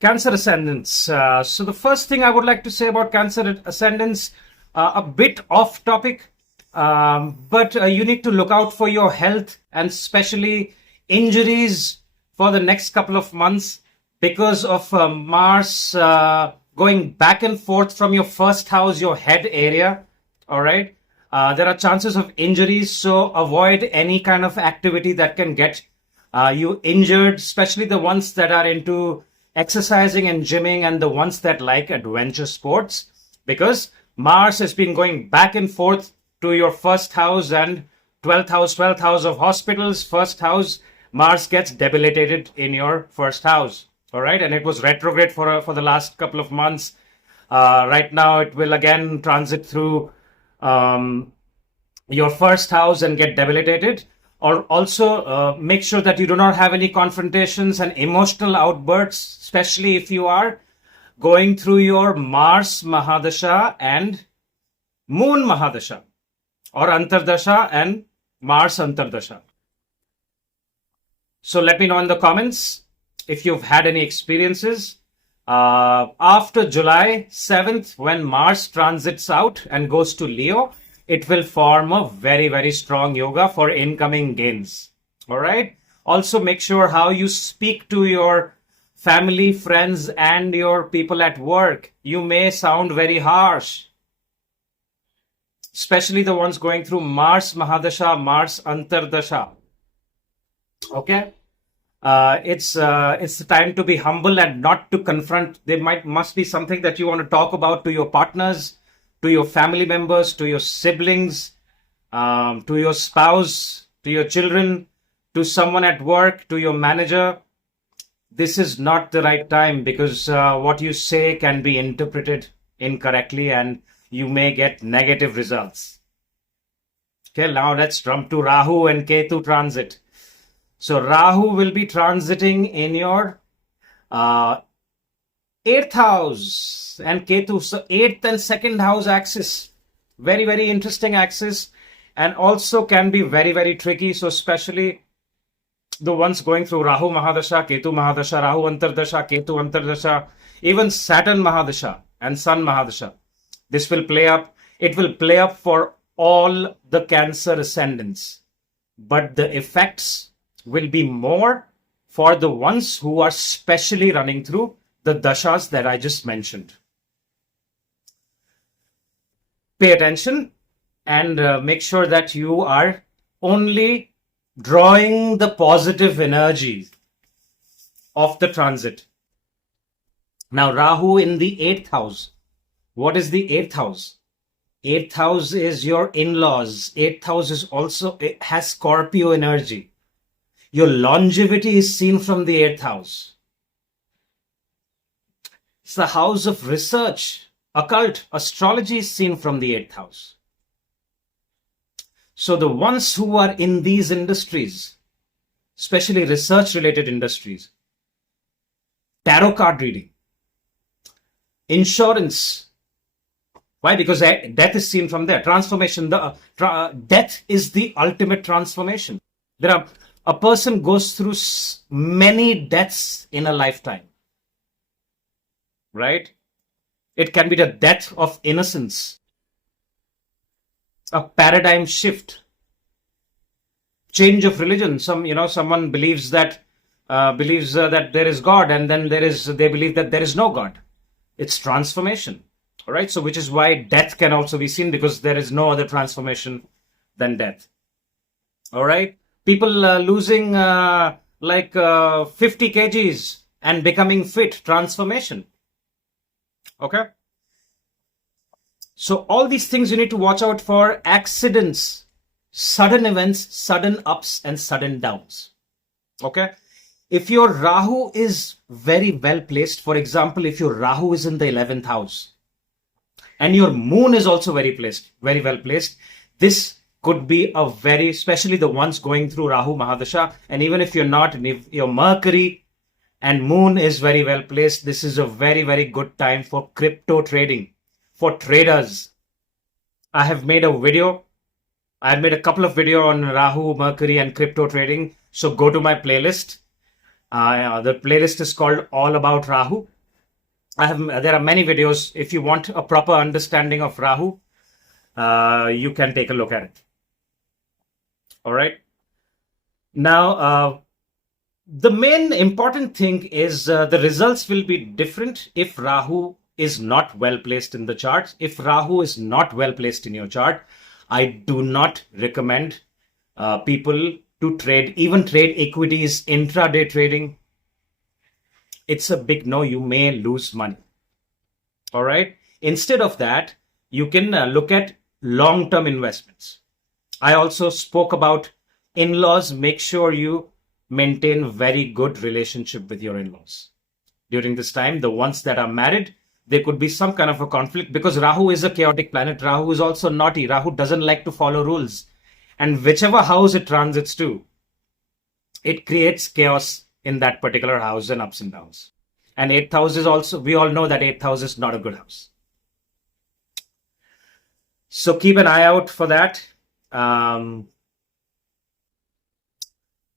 Cancer ascendants. So the first thing I would like to say about Cancer ascendants, a bit off topic, but you need to look out for your health and especially injuries for the next couple of months because of Mars going back and forth from your first house, your head area. All right. There are chances of injuries, so avoid any kind of activity that can get you injured, especially the ones that are into exercising and gymming and the ones that like adventure sports, because Mars has been going back and forth to your first house and 12th house of hospitals, first house. Mars gets debilitated in your first house. All right. And it was retrograde for the last couple of months. Right now, it will again transit through your first house and get debilitated. Or also make sure that you do not have any confrontations and emotional outbursts, especially if you are going through your Mars Mahadasha and Moon Mahadasha, or Antardasha and Mars Antardasha. So let me know in the comments if you've had any experiences. After July 7th, when Mars transits out and goes to Leo, it will form a very, very strong yoga for incoming gains. All right. Also, make sure how you speak to your family, friends, and your people at work. You may sound very harsh, especially the ones going through Mars Mahadasha, Mars Antardasha. Okay. It's the time to be humble and not to confront. There must be something that you want to talk about to your partners, to your family members, to your siblings, to your spouse, to your children, to someone at work, to your manager. This is not the right time because what you say can be interpreted incorrectly and you may get negative results. Okay, now let's jump to Rahu and Ketu transit. So Rahu will be transiting in your 8th house and Ketu, so 8th and 2nd house axis. Very, very interesting axis, and also can be very, very tricky. So especially the ones going through Rahu Mahadasha, Ketu Mahadasha, Rahu Antardasha, Ketu Antardasha, even Saturn Mahadasha and Sun Mahadasha. This will play up. It will play up for all the Cancer ascendants, but the effects will be more for the ones who are specially running through the dashas that I just mentioned. Pay attention and make sure that you are only drawing the positive energy of the transit. Now, Rahu in the 8th house. What is the 8th house? 8th house is your in-laws. 8th house is also, it has Scorpio energy. Your longevity is seen from the 8th house. It's the house of research, occult, astrology is seen from the 8th house. So the ones who are in these industries, especially research related industries, tarot card reading, insurance. Why? Because death is seen from there. Transformation. Death is the ultimate transformation. A person goes through many deaths in a lifetime. Right? It can be the death of innocence, a paradigm shift, change of religion. Someone believes that there is God, and then they believe that there is no God. It's transformation. All right. So, which is why death can also be seen, because there is no other transformation than death. All right. People losing 50 kgs and becoming fit, transformation. Okay. So all these things you need to watch out for: accidents, sudden events, sudden ups and sudden downs. Okay. If your Rahu is very well placed, for example, if your Rahu is in the 11th house and your Moon is also very well placed, this could be a very, especially the ones going through Rahu Mahadasha, and even if you're not, and if your Mercury and Moon is very well placed, this is a very, very good time for crypto trading, for traders. I have made a couple of videos on Rahu, Mercury and crypto trading. So go to my playlist The playlist is called All About Rahu. There are many videos. If you want a proper understanding of Rahu, you can take a look at it. All right. Now, the main important thing is the results will be different if Rahu is not well placed in the chart. If Rahu is not well placed in your chart, I do not recommend people to trade, even trade equities, intraday trading. It's a big no. You may lose money. All right. Instead of that, you can look at long-term investments. I also spoke about in-laws. Make sure you maintain very good relationship with your in-laws. During this time, the ones that are married, there could be some kind of a conflict because Rahu is a chaotic planet. Rahu is also naughty. Rahu doesn't like to follow rules. And whichever house it transits to, it creates chaos in that particular house and ups and downs. And 8th house is also, we all know that 8th house is not a good house. So keep an eye out for that. The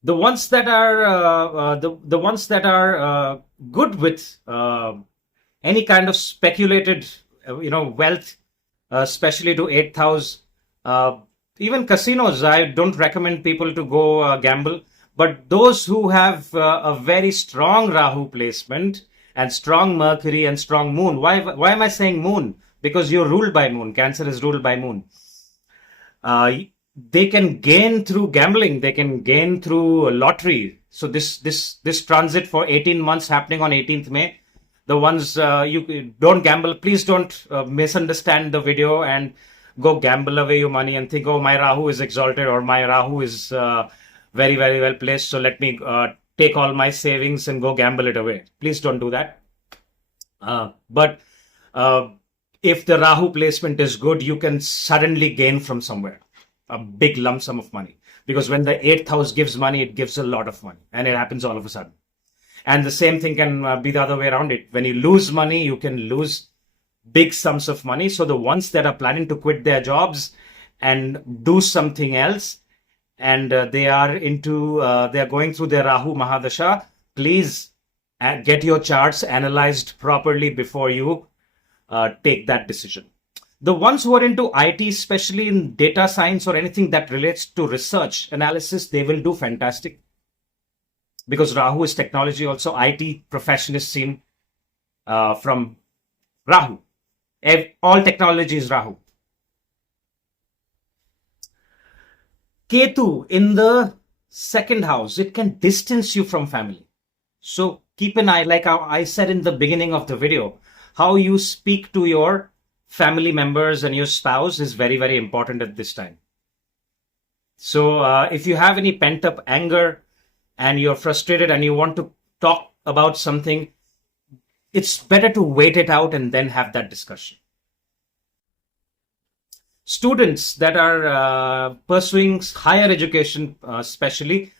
ones that are the ones that are good with any kind of speculated wealth, especially to 8th house, even casinos, I don't recommend people to go gamble. But those who have a very strong Rahu placement and strong Mercury and strong Moon, why am I saying Moon? Because you're ruled by Moon. Cancer is ruled by Moon. They can gain through gambling. They can gain through lottery. So this transit for 18 months happening on 18th May. The ones you don't gamble, please don't misunderstand the video and go gamble away your money and think, oh, my Rahu is exalted or my Rahu is very, very well placed. So let me take all my savings and go gamble it away. Please don't do that. But if the Rahu placement is good, you can suddenly gain from somewhere a big lump sum of money. Because when the 8th house gives money, it gives a lot of money. And it happens all of a sudden. And the same thing can be the other way around it. When you lose money, you can lose big sums of money. So the ones that are planning to quit their jobs and do something else, and they are going through their Rahu Mahadasha, please get your charts analyzed properly before you take that decision. The ones who are into IT, especially in data science or anything that relates to research analysis, they will do fantastic. Because Rahu is technology also. IT profession is seen from Rahu. All technology is Rahu. Ketu in the 2nd house, it can distance you from family. So keep an eye, like how I said in the beginning of the video, how you speak to your family members and your spouse is very, very important at this time. So if you have any pent up anger and you're frustrated and you want to talk about something, it's better to wait it out and then have that discussion. Students that are pursuing higher education, especially,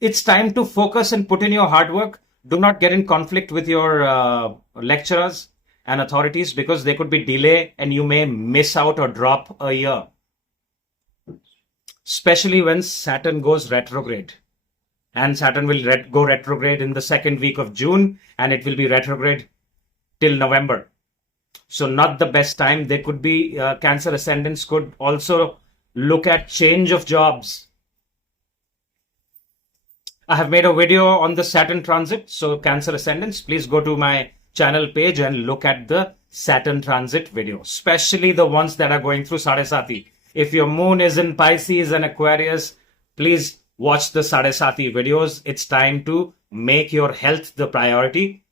it's time to focus and put in your hard work. Do not get in conflict with your lecturers and authorities because there could be delay and you may miss out or drop a year. Especially when Saturn goes retrograde. And Saturn will go retrograde in the 2nd week of June and it will be retrograde till November. So not the best time. There could be Cancer ascendants could also look at change of jobs. I have made a video on the Saturn transit. So Cancer ascendants, please go to my channel page and look at the Saturn transit video, especially the ones that are going through Sadesati. If your moon is in Pisces and Aquarius, please watch the Sadesati videos. It's time to make your health the priority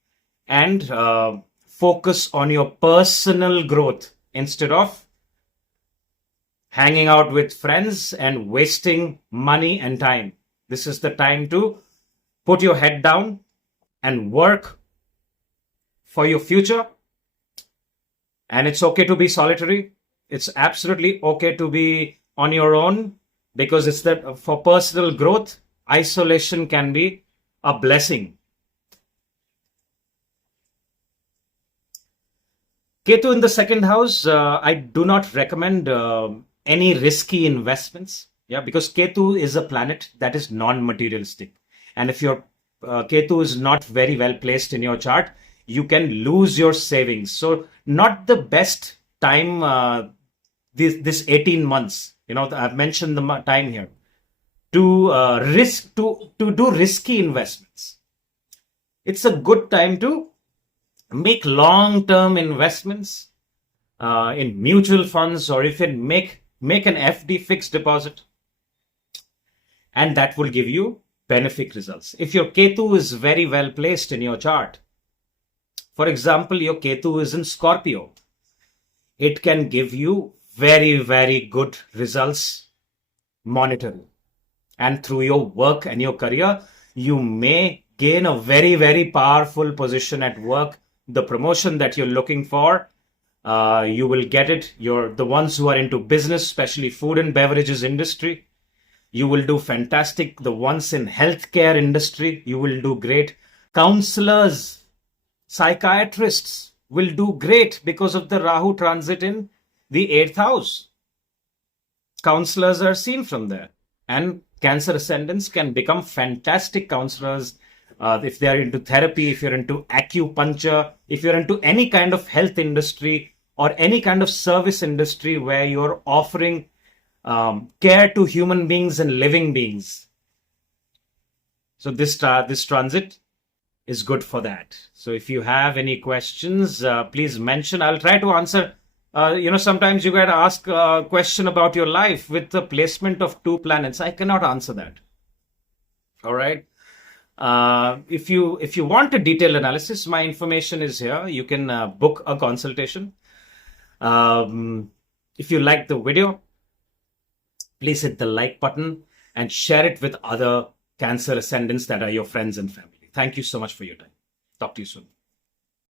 and focus on your personal growth instead of hanging out with friends and wasting money and time. This is the time to put your head down and work for your future. And it's okay to be solitary. It's absolutely okay to be on your own because it's that for personal growth, isolation can be a blessing. Ketu in the 2nd house, I do not recommend any risky investments. Yeah, because Ketu is a planet that is non-materialistic. And if you're Ketu is not very well placed in your chart, you can lose your savings. So not the best time, this 18 months. I've mentioned the time here to to do risky investments. It's a good time to make long-term investments in mutual funds, or if you make an FD, fixed deposit, and that will give you benefic results. If your Ketu is very well placed in your chart, for example, your Ketu is in Scorpio, it can give you very, very good results monetarily. And through your work and your career, you may gain a very, very powerful position at work. The promotion that you're looking for, you will get it. The ones who are into business, especially food and beverages industry, you will do fantastic. The ones in healthcare industry, you will do great. Counselors, psychiatrists will do great because of the Rahu transit in the 8th house. Counselors are seen from there, and Cancer ascendants can become fantastic counselors if they are into therapy, if you're into acupuncture, if you're into any kind of health industry or any kind of service industry where you're offering care to human beings and living beings. So this transit is good for that. So if you have any questions, please mention. I'll try to answer. Sometimes you got to ask a question about your life with the placement of 2 planets. I cannot answer that. All right. If you want a detailed analysis, my information is here. You can book a consultation. If you like the video, please hit the like button and share it with other Cancer ascendants that are your friends and family. Thank you so much for your time. Talk to you soon.